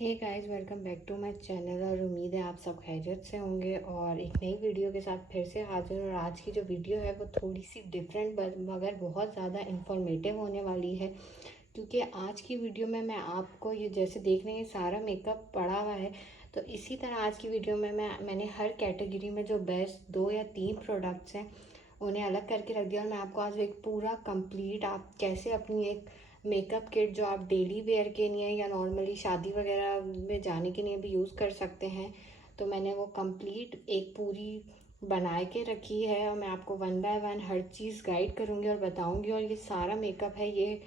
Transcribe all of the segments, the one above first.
Hey guys, welcome back to my channel. और उम्मीद है आप सब खैरियत से होंगे और एक नई वीडियो के साथ फिर से हाजिर। और आज की जो वीडियो है वो थोड़ी सी डिफरेंट मगर बहुत ज़्यादा इंफॉर्मेटिव होने वाली है, क्योंकि आज की वीडियो में मैं आपको ये जैसे देख रहे हैं सारा मेकअप पड़ा हुआ है, तो इसी तरह आज की वीडियो में मैंने हर कैटेगरी में जो बेस्ट 2 या 3 प्रोडक्ट्स हैं उन्हें अलग करके रख दिया। और मैं आपको आज एक पूरा कंप्लीट आप कैसे अपनी एक मेकअप किट जो आप डेली वेयर के लिए या नॉर्मली शादी वगैरह में जाने के लिए भी यूज़ कर सकते हैं, तो मैंने वो कंप्लीट एक पूरी बना के रखी है। और मैं आपको one by one her cheese guide करूँगी और बताऊँगी। और ये सारा मेकअप है, ये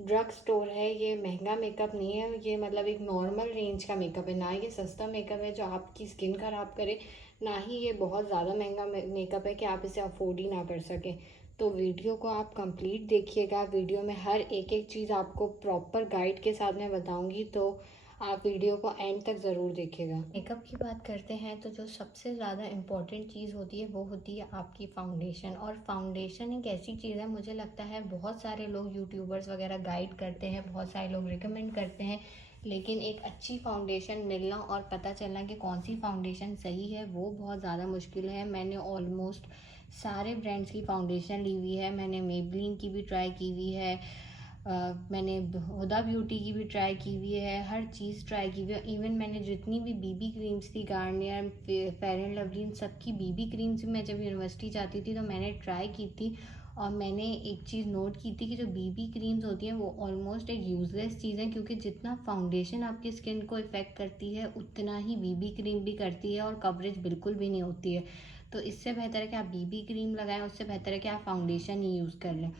ड्रग स्टोर है, ये महंगा मेकअप नहीं है, ये मतलब एक नॉर्मल रेंज का मेकअप है, ना ये सस्ता मेकअप है जो आपकी स्किन खराब करे, ना ही ये बहुत ज़्यादा महंगा मेकअप है कि आप इसे अफोर्ड ही ना कर सकें। तो वीडियो को आप कंप्लीट देखिएगा। वीडियो में हर एक एक चीज़ आपको प्रॉपर गाइड के साथ मैं बताऊंगी, तो आप वीडियो को एंड तक ज़रूर देखिएगा। मेकअप की बात करते हैं तो जो सबसे ज़्यादा इम्पॉर्टेंट चीज़ होती है वो होती है आपकी फाउंडेशन। और फाउंडेशन एक ऐसी चीज़ है, मुझे लगता है बहुत सारे लोग यूट्यूबर्स वगैरह गाइड करते हैं, बहुत सारे लोग रिकमेंड करते हैं, लेकिन एक अच्छी फाउंडेशन मिलना और पता चलना कि कौन सी फाउंडेशन सही है वो बहुत ज़्यादा मुश्किल है। मैंने ऑलमोस्ट सारे ब्रांड्स की फाउंडेशन ली हुई है। मैंने मेबलिन की भी ट्राई की हुई है, मैंने हुदा ब्यूटी की भी ट्राई की हुई है, हर चीज़ ट्राई की हुई है। इवन मैंने जितनी भी बीबी क्रीम्स थी, गार्नियर, फेयर एंड लवली, इन सबकी बीबी क्रीम्स मैं जब यूनिवर्सिटी जाती थी तो मैंने ट्राई की थी। और मैंने एक चीज़ नोट की थी कि जो बीबी क्रीम्स होती हैं वो ऑलमोस्ट एक यूज़लेस चीज़ है, क्योंकि जितना फाउंडेशन आपकी स्किन को इफ़ेक्ट करती है उतना ही बीबी क्रीम भी करती है, और कवरेज बिल्कुल भी नहीं होती है। तो इससे बेहतर है कि आप बीबी क्रीम लगाएं, उससे बेहतर है कि आप फाउंडेशन ही यूज़ कर लें।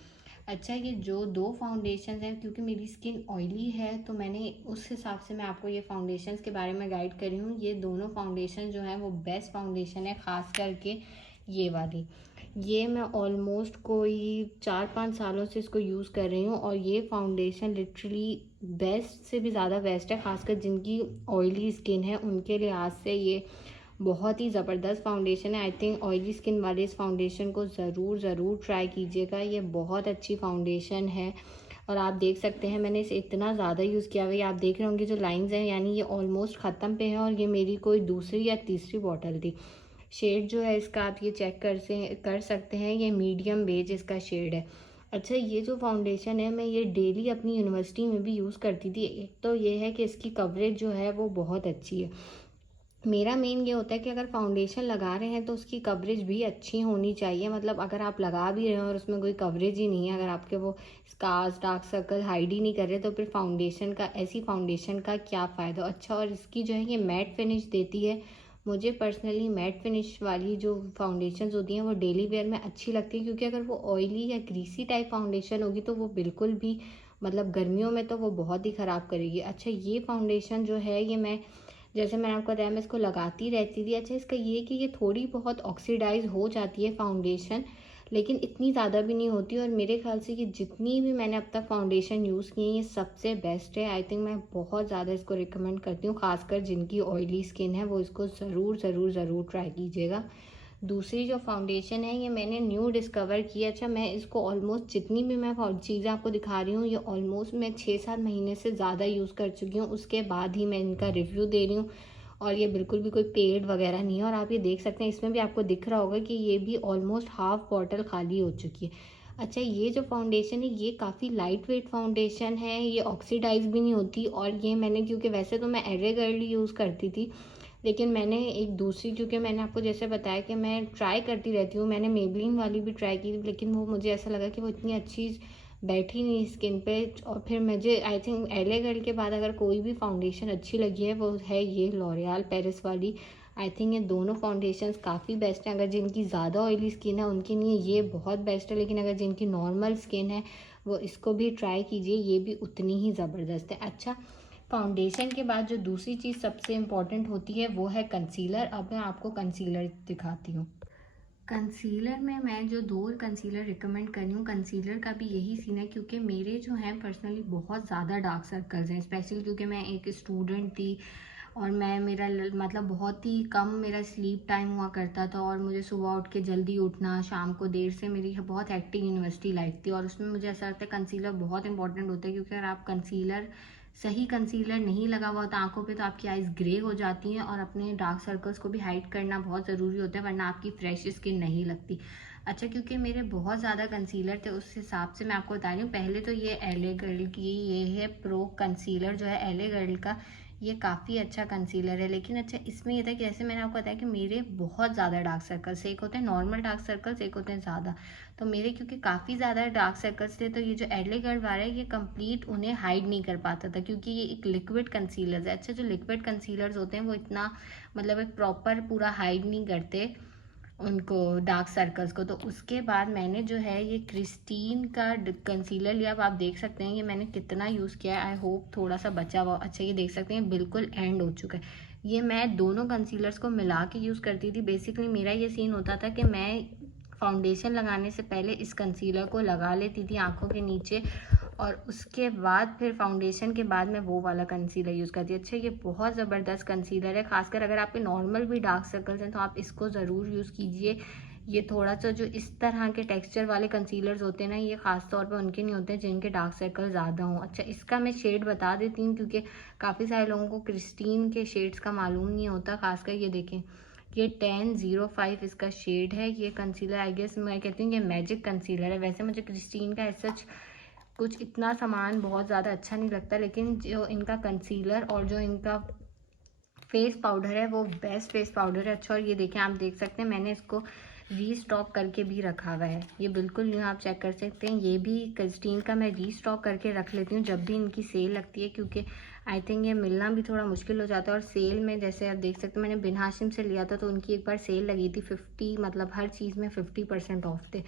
अच्छा, ये जो 2 फाउंडेशन हैं, क्योंकि मेरी स्किन ऑयली है तो मैंने उस हिसाब से मैं आपको ये फाउंडेशंस के बारे में गाइड करी हूँ। ये दोनों फाउंडेशन जो हैं वो बेस्ट फाउंडेशन है, ख़ास करके ये वाली। ये मैं ऑलमोस्ट कोई 4-5 सालों से इसको यूज़ कर रही हूँ, और ये फाउंडेशन लिटरली बेस्ट से भी ज़्यादा बेस्ट है। ख़ासकर जिनकी ऑयली स्किन है उनके लिहाज से ये बहुत ही ज़बरदस्त फाउंडेशन है। आई थिंक ऑयली स्किन वाले इस फाउंडेशन को ज़रूर ट्राई कीजिएगा, ये बहुत अच्छी फाउंडेशन है। और आप देख सकते हैं मैंने इसे इतना ज़्यादा यूज़ किया हुआ है, आप देख रहे होंगे जो लाइंस हैं, यानी ये ऑलमोस्ट ख़त्म पे है, और ये मेरी कोई दूसरी या तीसरी बॉटल थी। शेड जो है इसका आप ये चेक कर सकते हैं, ये मीडियम बेज इसका शेड है। अच्छा, ये जो फाउंडेशन है मैं ये डेली अपनी यूनिवर्सिटी में भी यूज़ करती थी। एक तो ये है कि इसकी कवरेज जो है वो बहुत अच्छी है। मेरा मेन ये होता है कि अगर फाउंडेशन लगा रहे हैं तो उसकी कवरेज भी अच्छी होनी चाहिए। मतलब अगर आप लगा भी रहे हो और उसमें कोई कवरेज ही नहीं है, अगर आपके वो स्कार्स डार्क सर्कल हाइड ही नहीं कर रहे, तो फिर ऐसी फाउंडेशन का क्या फ़ायदा। अच्छा, और इसकी जो है ये मैट फिनिश देती है। मुझे पर्सनली मैट फिनिश वाली जो फाउंडेशन होती हैं वो डेली वेयर में अच्छी लगती है, क्योंकि अगर वो ऑयली या ग्रीसी टाइप फाउंडेशन होगी तो वो बिल्कुल भी, मतलब गर्मियों में तो वो बहुत ही ख़राब करेगी। अच्छा, ये फाउंडेशन जो है ये मैं, जैसे मैंने आपको बताया, मैं इसको लगाती रहती थी। अच्छा, इसका ये कि ये थोड़ी बहुत ऑक्सीडाइज हो जाती है फाउंडेशन, लेकिन इतनी ज़्यादा भी नहीं होती। और मेरे ख्याल से कि जितनी भी मैंने अब तक फाउंडेशन यूज़ की है ये सबसे बेस्ट है। आई थिंक मैं बहुत ज़्यादा इसको रिकमेंड करती हूँ, खासकर जिनकी ऑयली स्किन है वो इसको ज़रूर ट्राई कीजिएगा। दूसरी जो फाउंडेशन है ये मैंने न्यू डिस्कवर की है। अच्छा, मैं इसको ऑलमोस्ट जितनी भी मैं चीज़ें आपको दिखा रही हूँ ये ऑलमोस्ट मैं 6-7 महीने से ज़्यादा यूज़ कर चुकी हूँ, उसके बाद ही मैं इनका रिव्यू दे रही हूँ। और ये बिल्कुल भी कोई पेड वगैरह नहीं है। और आप ये देख सकते हैं, इसमें भी आपको दिख रहा होगा कि ये भी ऑलमोस्ट हाफ बॉटल खाली हो चुकी है। अच्छा, ये जो फाउंडेशन है ये काफ़ी लाइट वेट फाउंडेशन है, ये ऑक्सीडाइज भी नहीं होती। और ये मैंने, क्योंकि वैसे तो मैं एरे गर्ली यूज़ करती थी, लेकिन मैंने एक दूसरी, क्योंकि मैंने आपको जैसे बताया कि मैं ट्राई करती रहती हूँ, मैंने मेबलिन वाली भी ट्राई की, लेकिन वो मुझे ऐसा लगा कि वो इतनी अच्छी बैठी नहीं स्किन पे। और फिर मुझे आई थिंक एले गर्ल के बाद अगर कोई भी फाउंडेशन अच्छी लगी है वो है ये लॉरियल पेरिस वाली। आई थिंक ये दोनों फाउंडेशंस काफ़ी बेस्ट हैं। अगर जिनकी ज़्यादा ऑयली स्किन है उनके लिए ये बहुत बेस्ट है, लेकिन अगर जिनकी नॉर्मल स्किन है वो इसको भी ट्राई कीजिए, ये भी उतनी ही ज़बरदस्त है। अच्छा, फाउंडेशन के बाद जो दूसरी चीज़ सबसे इम्पॉर्टेंट होती है वो है कंसीलर। अब मैं आपको कंसीलर दिखाती हूँ। कंसीलर में मैं जो 2 कंसीलर रिकमेंड कर रही हूँ, कंसीलर का भी यही सीन है, क्योंकि मेरे जो हैं पर्सनली बहुत ज़्यादा डार्क सर्कल्स हैं, स्पेशली क्योंकि मैं एक स्टूडेंट थी और मतलब बहुत ही कम मेरा स्लीप टाइम हुआ करता था, और मुझे सुबह उठ के जल्दी उठना, शाम को देर से, मेरी बहुत हेक्टिक यूनिवर्सिटी लाइफ थी। और उसमें मुझे ऐसा लगता है कंसीलर बहुत इंपॉर्टेंट होता है, क्योंकि अगर आप कंसीलर सही कंसीलर नहीं लगा हुआ होता आंखों पे तो आपकी आइज़ ग्रे हो जाती हैं और अपने डार्क सर्कल्स को भी हाइड करना बहुत ज़रूरी होता है, वरना आपकी फ्रेश स्किन नहीं लगती। अच्छा, क्योंकि मेरे बहुत ज़्यादा कंसीलर थे उस हिसाब से मैं आपको बता रही हूँ। पहले तो ये एले गर्ल की ये है प्रो कंसीलर जो है एले गर्ल का, ये काफ़ी अच्छा कंसीलर है। लेकिन अच्छा इसमें ये था कि जैसे मैंने आपको बताया कि मेरे बहुत ज़्यादा डार्क सर्कल्स, एक होते हैं नॉर्मल डार्क सर्कल्स, एक होते हैं ज़्यादा। तो मेरे क्योंकि काफ़ी ज़्यादा डार्क सर्कल्स थे तो ये जो एले गर्ल वाला है ये कंप्लीट उन्हें हाइड नहीं कर पाता था, क्योंकि ये एक लिक्विड कंसीलर है। अच्छा, जो लिक्विड कंसीलर्स होते हैं वो इतना मतलब एक प्रॉपर पूरा हाइड नहीं करते उनको डार्क सर्कल्स को। तो उसके बाद मैंने जो है ये क्रिस्टीन का कंसीलर लिया। अब आप देख सकते हैं ये मैंने कितना यूज़ किया है। आई होप थोड़ा सा बचा हुआ। अच्छा, ये देख सकते हैं बिल्कुल एंड हो चुका है। ये मैं दोनों कंसीलर्स को मिला के यूज़ करती थी। बेसिकली मेरा ये सीन होता था कि मैं फाउंडेशन लगाने से पहले इस कंसीलर को लगा लेती थी आँखों के नीचे, और उसके बाद फिर फाउंडेशन के बाद मैं वो वाला कंसीलर यूज़ करती हूँ। अच्छा, ये बहुत ज़बरदस्त कंसीलर है, खासकर अगर आपके नॉर्मल भी डार्क सर्कल्स हैं तो आप इसको ज़रूर यूज़ कीजिए। ये थोड़ा सा जो इस तरह के टेक्सचर वाले कंसीलर्स होते हैं ना, ये ख़ास तौर पे उनके नहीं होते हैं जिनके डार्क सर्कल ज़्यादा हों। अच्छा, इसका मैं शेड बता देती हूँ क्योंकि काफ़ी सारे लोगों को क्रिस्टीन के शेड्स का मालूम नहीं होता। खासकर ये देखें, ये 1005 इसका शेड है। ये कंसीलर आई गेस मैं कहती हूँ ये मैजिक कंसीलर है। वैसे मुझे क्रिस्टीन का सच कुछ इतना सामान बहुत ज़्यादा अच्छा नहीं लगता, लेकिन जो इनका कंसीलर और जो इनका फेस पाउडर है वो बेस्ट फेस पाउडर है। अच्छा, और ये देखें, आप देख सकते हैं मैंने इसको रीस्टॉक करके भी रखा हुआ है। ये बिल्कुल न्यू आप चेक कर सकते हैं। ये भी क्रिस्टीन का मैं रीस्टॉक करके रख लेती हूँ जब भी इनकी सेल लगती है, क्योंकि आई थिंक ये मिलना भी थोड़ा मुश्किल हो जाता है। और सेल में जैसे आप देख सकते हैं मैंने बिन हाशिम से लिया था तो उनकी एक बार सेल लगी थी 50, मतलब हर चीज़ में 50% ऑफ थे।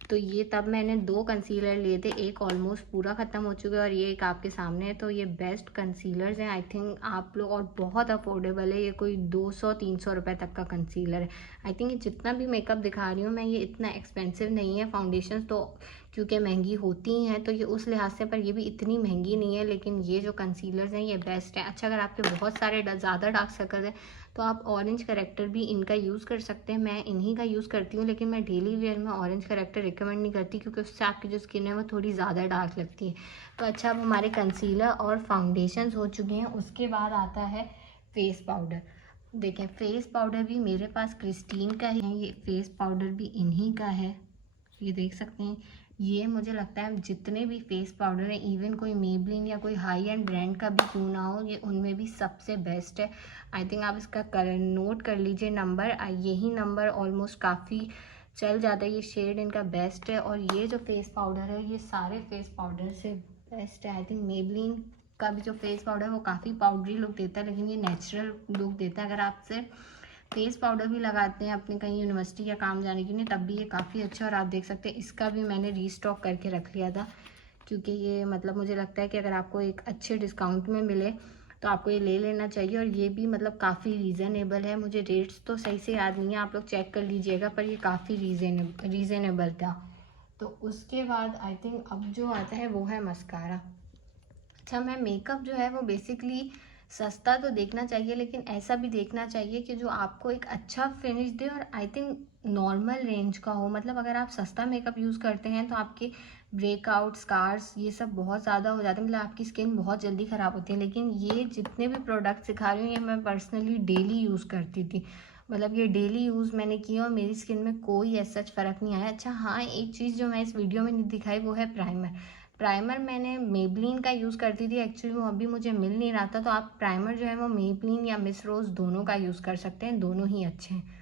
तो ये तब मैंने 2 कंसीलर लिए थे, एक ऑलमोस्ट पूरा ख़त्म हो चुका है और ये एक आपके सामने है। तो ये बेस्ट कंसीलर्स हैं आई थिंक आप लोग, और बहुत अफोर्डेबल है। ये कोई 200-300 रुपये तक का कंसीलर है। आई थिंक ये जितना भी मेकअप दिखा रही हूँ मैं, ये इतना एक्सपेंसिव नहीं है। फाउंडेशन तो क्योंकि महंगी होती हैं तो ये उस लिहाज से, पर ये भी इतनी महंगी नहीं है। लेकिन ये जो कंसीलर्स हैं ये बेस्ट है। अच्छा, अगर आपके बहुत सारे ज़्यादा डार्क सर्कल्स हैं तो आप ऑरेंज करेक्टर भी इनका यूज़ कर सकते हैं। मैं इन्हीं का यूज़ करती हूँ, लेकिन मैं डेली वेयर में ऑरेंज करेक्टर रिकमेंड नहीं करती क्योंकि उससे आपकी जो स्किन है वो थोड़ी ज़्यादा डार्क लगती है। तो अच्छा, अब हमारे कंसीलर और फाउंडेशंस हो चुके हैं। उसके बाद आता है फेस पाउडर। देखें, फेस पाउडर भी मेरे पास क्रिस्टीन का है। ये फेस पाउडर भी इन्हीं का है, ये देख सकते हैं। ये मुझे लगता है जितने भी फेस पाउडर हैं, इवन कोई मेबलिन या कोई हाई एंड ब्रांड का भी क्यों ना हो, ये उनमें भी सबसे बेस्ट है। आई थिंक आप इसका नोट कर लीजिए नंबर, यही नंबर ऑलमोस्ट काफ़ी चल जाता है। ये शेड इनका बेस्ट है। और ये जो फेस पाउडर है ये सारे फेस पाउडर से बेस्ट है। आई थिंक मेबलिन का भी जो फेस पाउडर है वो काफ़ी पाउडरी लुक देता है, लेकिन ये नेचुरल लुक देता है। अगर आपसे फेस पाउडर भी लगाते हैं अपने कहीं यूनिवर्सिटी या काम जाने के लिए तब भी ये काफ़ी अच्छा। और आप देख सकते हैं इसका भी मैंने रीस्टॉक करके रख लिया था, क्योंकि ये मतलब मुझे लगता है कि अगर आपको एक अच्छे डिस्काउंट में मिले तो आपको ये ले लेना चाहिए। और ये भी मतलब काफ़ी रीज़नेबल है। मुझे रेट्स तो सही से याद नहीं है, आप लोग चेक कर लीजिएगा, पर ये काफ़ी रीज़नेबल था। तो उसके बाद आई थिंक अब जो आता है वो है मस्कारा। अच्छा, मैं मेकअप जो है वो बेसिकली सस्ता तो देखना चाहिए, लेकिन ऐसा भी देखना चाहिए कि जो आपको एक अच्छा फिनिश दे और आई थिंक नॉर्मल रेंज का हो। मतलब अगर आप सस्ता मेकअप यूज़ करते हैं तो आपके ब्रेकआउट, स्कार्स ये सब बहुत ज़्यादा हो जाते हैं, मतलब आपकी स्किन बहुत जल्दी ख़राब होती है। लेकिन ये जितने भी प्रोडक्ट्स दिखा रही हूँ ये मैं पर्सनली डेली यूज़ करती थी, मतलब ये डेली यूज़ मैंने किया और मेरी स्किन में कोई ऐसा फ़र्क नहीं आया। अच्छा हाँ, एक चीज़ जो मैं इस वीडियो में नहीं दिखाई वो है प्राइमर। प्राइमर मैंने मेबलिन का यूज़ करती थी, एक्चुअली वो अभी मुझे मिल नहीं रहा था। तो आप प्राइमर जो है वो मेबलिन या मिस रोज़ दोनों का यूज़ कर सकते हैं, दोनों ही अच्छे हैं।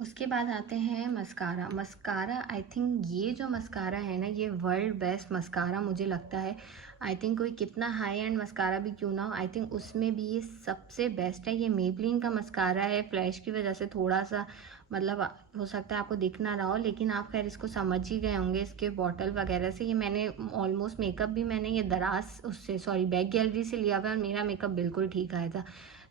उसके बाद आते हैं मस्कारा। मस्कारा आई थिंक ये जो मस्कारा है ना ये वर्ल्ड बेस्ट मस्कारा मुझे लगता है। आई थिंक कोई कितना हाई एंड मस्कारा भी क्यों ना हो, आई थिंक उसमें भी ये सबसे बेस्ट है। ये मेबलिन का मस्कारा है, फ्लैश की वजह से थोड़ा सा मतलब हो सकता है आपको दिख ना रहा हो, लेकिन आप खैर इसको समझ ही गए होंगे इसके बॉटल वगैरह से। ये मैंने ऑलमोस्ट मेकअप भी मैंने ये दराज उससे सॉरी बैक गैलरी से लिया हुआ है और मेरा मेकअप बिल्कुल ठीक आया था।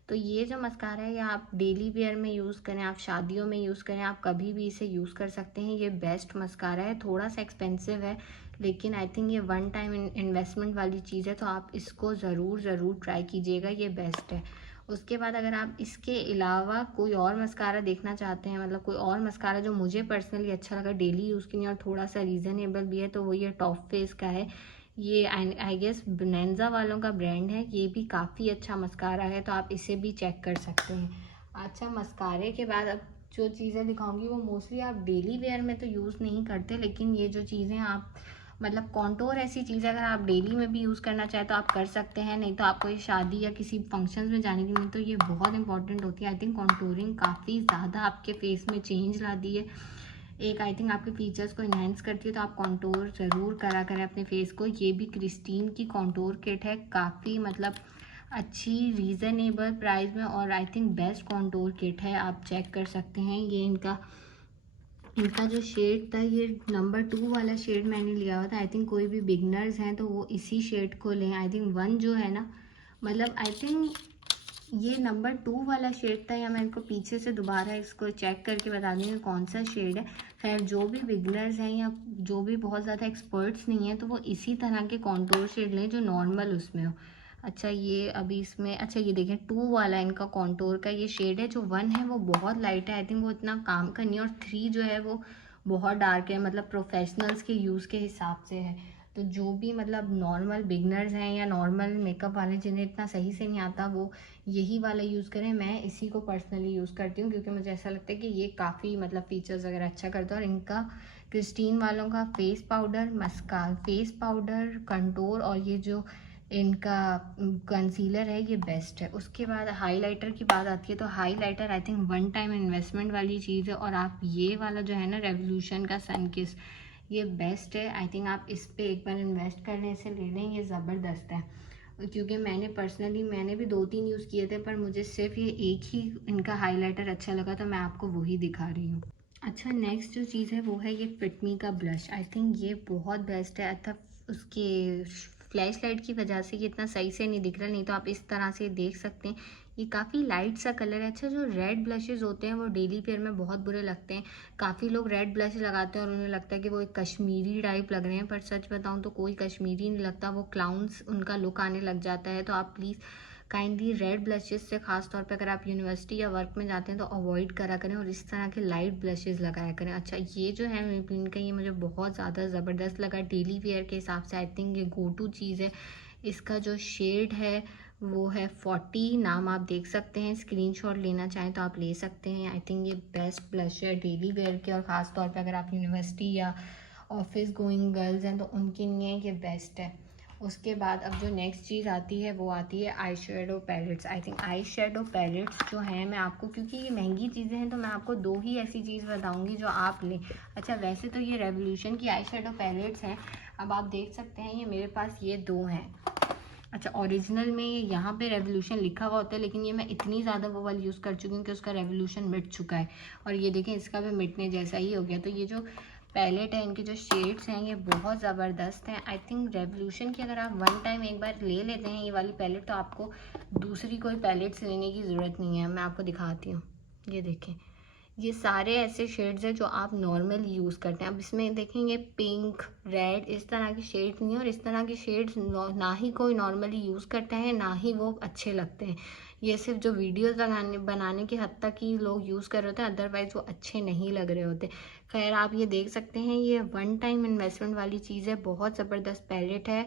तो ये जो मस्कारा है ये आप डेली वेयर में यूज़ करें, आप शादियों में यूज़ करें, आप कभी भी इसे यूज़ कर सकते हैं। ये बेस्ट मस्कारा है, थोड़ा सा एक्सपेंसिव है लेकिन आई थिंक ये वन टाइम इन्वेस्टमेंट वाली चीज़ है, तो आप इसको ज़रूर ट्राई कीजिएगा, ये बेस्ट है। उसके बाद अगर आप इसके अलावा कोई और मस्कारा देखना चाहते हैं, मतलब कोई और मस्कारा जो मुझे पर्सनली अच्छा लगा डेली यूज़ के लिए और थोड़ा सा रीज़नेबल भी है, तो वो ये टॉप फेस का है। ये आई गेस बोनांजा वालों का ब्रांड है। ये भी काफ़ी अच्छा मस्कारा है, तो आप इसे भी चेक कर सकते हैं। अच्छा, मस्कारे के बाद अब जो चीज़ें दिखाऊंगी वो मोस्टली आप डेली वेयर में तो यूज़ नहीं करते, लेकिन ये जो चीज़ें आप मतलब कॉन्टोर ऐसी चीज़ है अगर आप डेली में भी यूज़ करना चाहें तो आप कर सकते हैं, नहीं तो आपको ये शादी या किसी फंक्शंस में जाने के लिए तो ये बहुत इंपॉर्टेंट होती है। आई थिंक कॉन्टोरिंग काफ़ी ज़्यादा आपके फेस में चेंज लाती है, एक आई थिंक आपके फीचर्स को इन्हेंस करती है, तो आप कॉन्टोर ज़रूर करा करें अपने फेस को। ये भी क्रिस्टीन की कॉन्टोर किट है, काफ़ी मतलब अच्छी रीज़नेबल प्राइस में और I think best contour kit है, आप चेक कर सकते हैं। ये इनका जो शेड था, ये नंबर 2 वाला शेड मैंने लिया हुआ था। आई थिंक कोई भी बिगनर्स हैं तो वो इसी शेड को लें। आई थिंक 1 जो है ना, मतलब आई थिंक ये नंबर 2 वाला शेड था, या मैं इनको पीछे से दोबारा इसको चेक करके बता दूँगी कौन सा शेड है। खैर, जो भी बिगनर्स हैं या जो भी बहुत ज़्यादा एक्सपर्ट्स नहीं हैं तो वो इसी तरह के कॉन्टोर शेड लें जो नॉर्मल उसमें हो। अच्छा, ये अभी इसमें अच्छा ये देखें 2 वाला इनका कॉन्टोर का ये शेड है। जो 1 है वो बहुत लाइट है, आई थिंक वो इतना काम का नहीं है, और 3 जो है वो बहुत डार्क है, मतलब प्रोफेशनल्स के यूज़ के हिसाब से है। तो जो भी मतलब नॉर्मल बिगनर्स हैं या नॉर्मल मेकअप वाले जिन्हें इतना सही से नहीं आता वो यही वाला यूज़ करें। मैं इसी को पर्सनली यूज़ करती हूँ क्योंकि मुझे ऐसा लगता है कि ये काफ़ी मतलब फीचर्स वगैरह अच्छा करता है। और इनका क्रिस्टीन वालों का face powder, face powder, contour और ये जो इनका कंसीलर है ये बेस्ट है। उसके बाद हाइलाइटर की बात आती है तो highlighter I think 1 time investment वाली चीज़ है, और आप ये वाला जो है ना रेवोल्यूशन का सनकिस, ये बेस्ट है। आई थिंक आप इस पर एक बार इन्वेस्ट करने से ले लें, ये ज़बरदस्त है। क्योंकि मैंने भी 2-3 यूज़ किए थे, पर मुझे सिर्फ ये एक ही इनका हाइलाइटर अच्छा लगा, तो मैं आपको वही दिखा रही हूँ। अच्छा, नेक्स्ट जो चीज़ है वो है ये फिटमी का ब्लश। आई थिंक ये बहुत बेस्ट है। अच्छा, उसके फ्लैश लाइट की वजह से ये इतना सही से नहीं दिख रहा, नहीं तो आप इस तरह से देख सकते हैं। ये काफ़ी लाइट सा कलर है। अच्छा, जो रेड ब्लशेज़ होते हैं वो डेली वेयर में बहुत बुरे लगते हैं। काफ़ी लोग रेड ब्लश लगाते हैं और उन्हें लगता है कि वो एक कश्मीरी टाइप लग रहे हैं, पर सच बताऊं तो कोई कश्मीरी नहीं लगता, वो क्लाउन्स उनका लुक आने लग जाता है। तो आप प्लीज़ काइंडली रेड ब्लशेस से ख़ास तौर पे अगर आप यूनिवर्सिटी या वर्क में जाते हैं तो अवॉइड करा करें और इस तरह के लाइट ब्लशेस लगाया करें। अच्छा, ये जो है मेबलिन का, ये मुझे बहुत ज़्यादा ज़बरदस्त लगा डेली वेयर के हिसाब से। आई थिंक ये गो टू चीज़ है। इसका जो शेड है वो है 40, नाम आप देख सकते हैं, स्क्रीनशॉट लेना चाहें तो आप ले सकते हैं। आई थिंक ये बेस्ट ब्लश है डेली वेयर के, और ख़ास तौर पे अगर आप यूनिवर्सिटी या ऑफिस गोइंग गर्ल्स हैं तो उनके लिए ये बेस्ट है। उसके बाद अब जो नेक्स्ट चीज़ आती है वो आती है eye shadow pallets. I think eye shadow pallets जो हैं, मैं आपको, क्योंकि ये महंगी चीज़ें हैं तो मैं आपको 2 ही ऐसी चीज़ बताऊंगी जो आप लें। अच्छा, वैसे तो ये रेवोल्यूशन की आई शेडो पैलेट्स हैं, अब आप देख सकते हैं ये मेरे पास ये 2 हैं। अच्छा, ओरिजिनल में यहाँ पे रेवोल्यूशन लिखा हुआ होता है, लेकिन ये मैं इतनी ज़्यादा वो वाली यूज़ कर चुकी हूँ कि उसका रेवोल्यूशन मिट चुका है, और ये देखें इसका भी मिटने जैसा ही हो गया। तो ये जो पैलेट है, इनके जो शेड्स हैं ये बहुत ज़बरदस्त हैं। आई थिंक रेवोल्यूशन की अगर आप 1 टाइम एक बार ले लेते हैं ये वाली पैलेट, तो आपको दूसरी कोई पैलेट्स लेने की ज़रूरत नहीं है। मैं आपको दिखाती हूँ, ये देखें, ये सारे ऐसे शेड्स हैं जो आप नॉर्मल यूज़ करते हैं। अब इसमें देखेंगे पिंक, रेड, इस तरह के शेड्स नहीं है, और इस तरह के शेड्स ना ही कोई नॉर्मली यूज़ करते हैं, ना ही वो अच्छे लगते हैं। ये सिर्फ जो वीडियोस बनाने की हद तक ही लोग यूज़ कर रहे होते हैं, अदरवाइज़ वो अच्छे नहीं लग रहे होते। खैर, आप ये देख सकते हैं ये 1 टाइम इन्वेस्टमेंट वाली चीज़ है, बहुत ज़बरदस्त पैलेट है।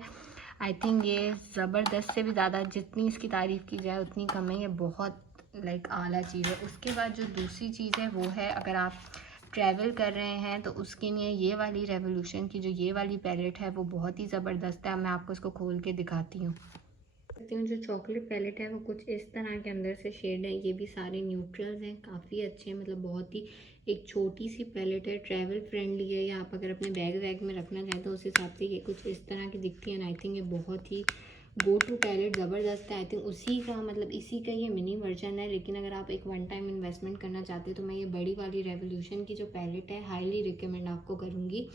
आई थिंक ये ज़बरदस्त से भी ज़्यादा, जितनी इसकी तारीफ़ की जाए उतनी कम है, ये बहुत आला चीज़ है। उसके बाद जो दूसरी चीज़ है वो है, अगर आप ट्रैवल कर रहे हैं तो उसके लिए ये वाली रेवोल्यूशन की जो ये वाली पैलेट है वो बहुत ही ज़बरदस्त है। मैं आपको इसको खोल के दिखाती हूँ। जो चॉकलेट पैलेट है वो कुछ इस तरह के अंदर से शेड है, ये भी सारे न्यूट्रल्स हैं, काफ़ी अच्छे हैं, मतलब बहुत ही एक छोटी सी पैलेट है, ट्रैवल फ्रेंडली है, या आप अगर अपने बैग वैग में रखना चाहें तो उस हिसाब से ये कुछ इस तरह की दिखती है। आई थिंक ये बहुत ही गो टू पैलेट, ज़बरदस्त है। आई थिंक उसी का मतलब इसी का ये मिनी वर्जन है, लेकिन अगर आप एक 1 टाइम इन्वेस्टमेंट करना चाहते हैं तो मैं ये बड़ी वाली रेवोल्यूशन की जो पैलेट है हाईली रिकमेंड आपको करूँगी।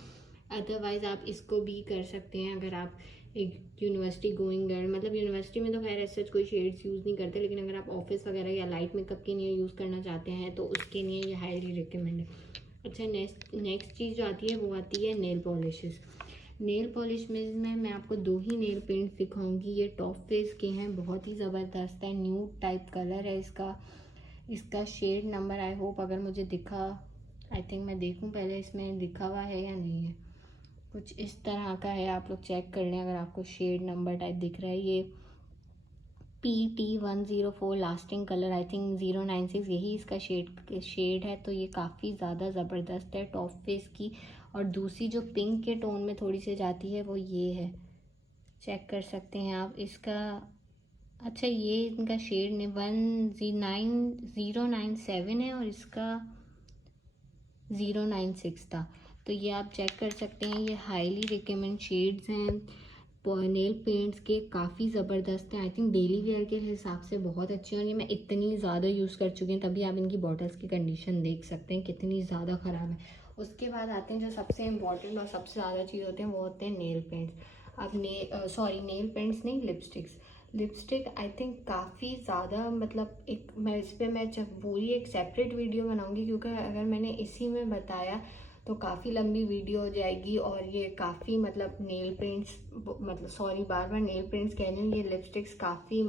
अदरवाइज़ आप इसको भी कर सकते हैं अगर आप एक यूनिवर्सिटी गोइंग गर्ल, मतलब यूनिवर्सिटी में तो खैर ऐसा कोई शेड्स यूज़ नहीं करते, लेकिन अगर आप ऑफिस वगैरह या लाइट मेकअप के लिए यूज़ करना चाहते हैं तो उसके लिए ये हाईली रिकमेंड है। अच्छा, नेक्स्ट चीज़ जो आती है वो आती है नेल पॉलिशेस। नेल पॉलिश में मैं आपको 2 ही नेल पेंट्स दिखाऊंगी, ये टॉप फेस के हैं, बहुत ही ज़बरदस्त है, न्यूड टाइप कलर है इसका। इसका शेड नंबर आई होप अगर मुझे दिखा, आई थिंक मैं देखूं पहले इसमें दिखा हुआ है या नहीं है। कुछ इस तरह का है, आप लोग चेक कर लें अगर आपको शेड नंबर टाइप दिख रहा है। ये PT104 lasting colour, I think 096 यही इसका शेड है। तो ये काफ़ी ज़्यादा ज़बरदस्त है टॉप फेस की। और दूसरी जो पिंक के टोन में थोड़ी सी जाती है वो ये है, चेक कर सकते हैं आप इसका। अच्छा, ये इनका शेड ने 19097 है और इसका 096 था। तो ये आप चेक कर सकते हैं, ये हाईली रिकमेंड शेड्स हैं नेल पेंट्स के, काफ़ी ज़बरदस्त हैं। आई थिंक डेली वेयर के हिसाब से बहुत अच्छे हैं और ये मैं इतनी ज़्यादा यूज़ कर चुकी हूँ, तभी आप इनकी बॉटल्स की कंडीशन देख सकते हैं कितनी ज़्यादा ख़राब है। उसके बाद आते हैं जो सबसे इम्पॉर्टेंट और सबसे ज़्यादा चीज़ होते हैं, वो होते हैं नेल पेंट्स। अब नेल पेंट्स नहीं, लिपस्टिक आई थिंक काफ़ी ज़्यादा, मतलब एक मैं इस पर मैं जब पूरी एक सेपरेट वीडियो बनाऊंगी, क्योंकि अगर मैंने इसी में बताया तो काफ़ी लंबी वीडियो हो जाएगी। और ये काफ़ी मतलब नेल पेंट्स, मतलब सॉरी बार बार नेल पेंट्स कह रही हूँ, ये लिपस्टिक्स काफ़ी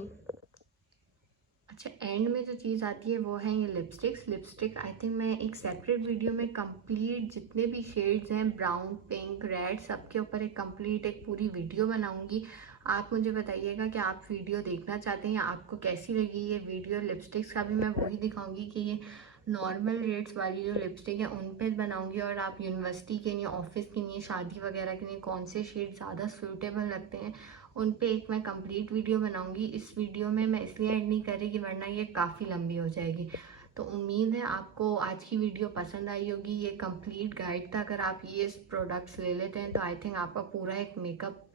अच्छा। एंड में जो चीज़ आती है वो है ये लिपस्टिक आई थिंक मैं एक सेपरेट वीडियो में कंप्लीट जितने भी शेड्स हैं, ब्राउन, पिंक, रेड, सबके ऊपर एक कंप्लीट एक पूरी वीडियो बनाऊंगी। आप मुझे बताइएगा कि आप वीडियो देखना चाहते हैं या आपको कैसी लगी ये वीडियो। लिपस्टिक्स का भी मैं वही दिखाऊंगी कि ये नॉर्मल रेट्स वाली जो लिपस्टिक है उन पर बनाऊंगी, और आप यूनिवर्सिटी के लिए, ऑफिस के लिए, शादी वगैरह के लिए कौन से शेड ज़्यादा सूटेबल लगते हैं उन पे एक मैं कंप्लीट वीडियो बनाऊंगी। इस वीडियो में मैं इसलिए ऐड नहीं कर रही कि वरना ये काफ़ी लंबी हो जाएगी। तो उम्मीद है आपको आज की वीडियो पसंद आई होगी। ये कंप्लीट गाइड था, अगर आप ये प्रोडक्ट्स ले लेते हैं तो आई थिंक आपका पूरा एक मेकअप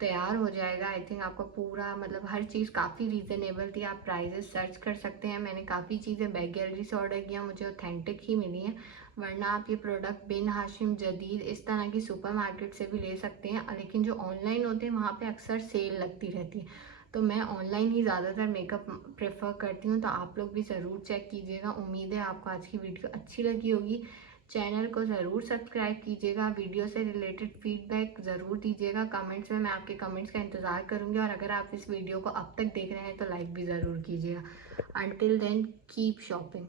तैयार हो जाएगा। आई थिंक आपका पूरा मतलब हर चीज़ काफ़ी रीज़नेबल थी, आप प्राइजेस सर्च कर सकते हैं। मैंने काफ़ी चीज़ें बैग गैलरी से ऑर्डर किया, मुझे ऑथेंटिक ही मिली हैं, वरना आप ये प्रोडक्ट बिन हाशिम, जदीद, इस तरह की सुपर मार्केट से भी ले सकते हैं। लेकिन जो ऑनलाइन होते हैं वहाँ पे अक्सर सेल लगती रहती है, तो मैं ऑनलाइन ही ज़्यादातर मेकअप प्रेफर करती हूँ। तो आप लोग भी ज़रूर चेक कीजिएगा। उम्मीद है आपको आज की वीडियो अच्छी लगी होगी। चैनल को ज़रूर सब्सक्राइब कीजिएगा। वीडियो से रिलेटेड फीडबैक ज़रूर दीजिएगा कमेंट्स में, मैं आपके कमेंट्स का इंतज़ार करूँगी। और अगर आप इस वीडियो को अब तक देख रहे हैं तो लाइक भी ज़रूर कीजिएगा। Until then keep shopping.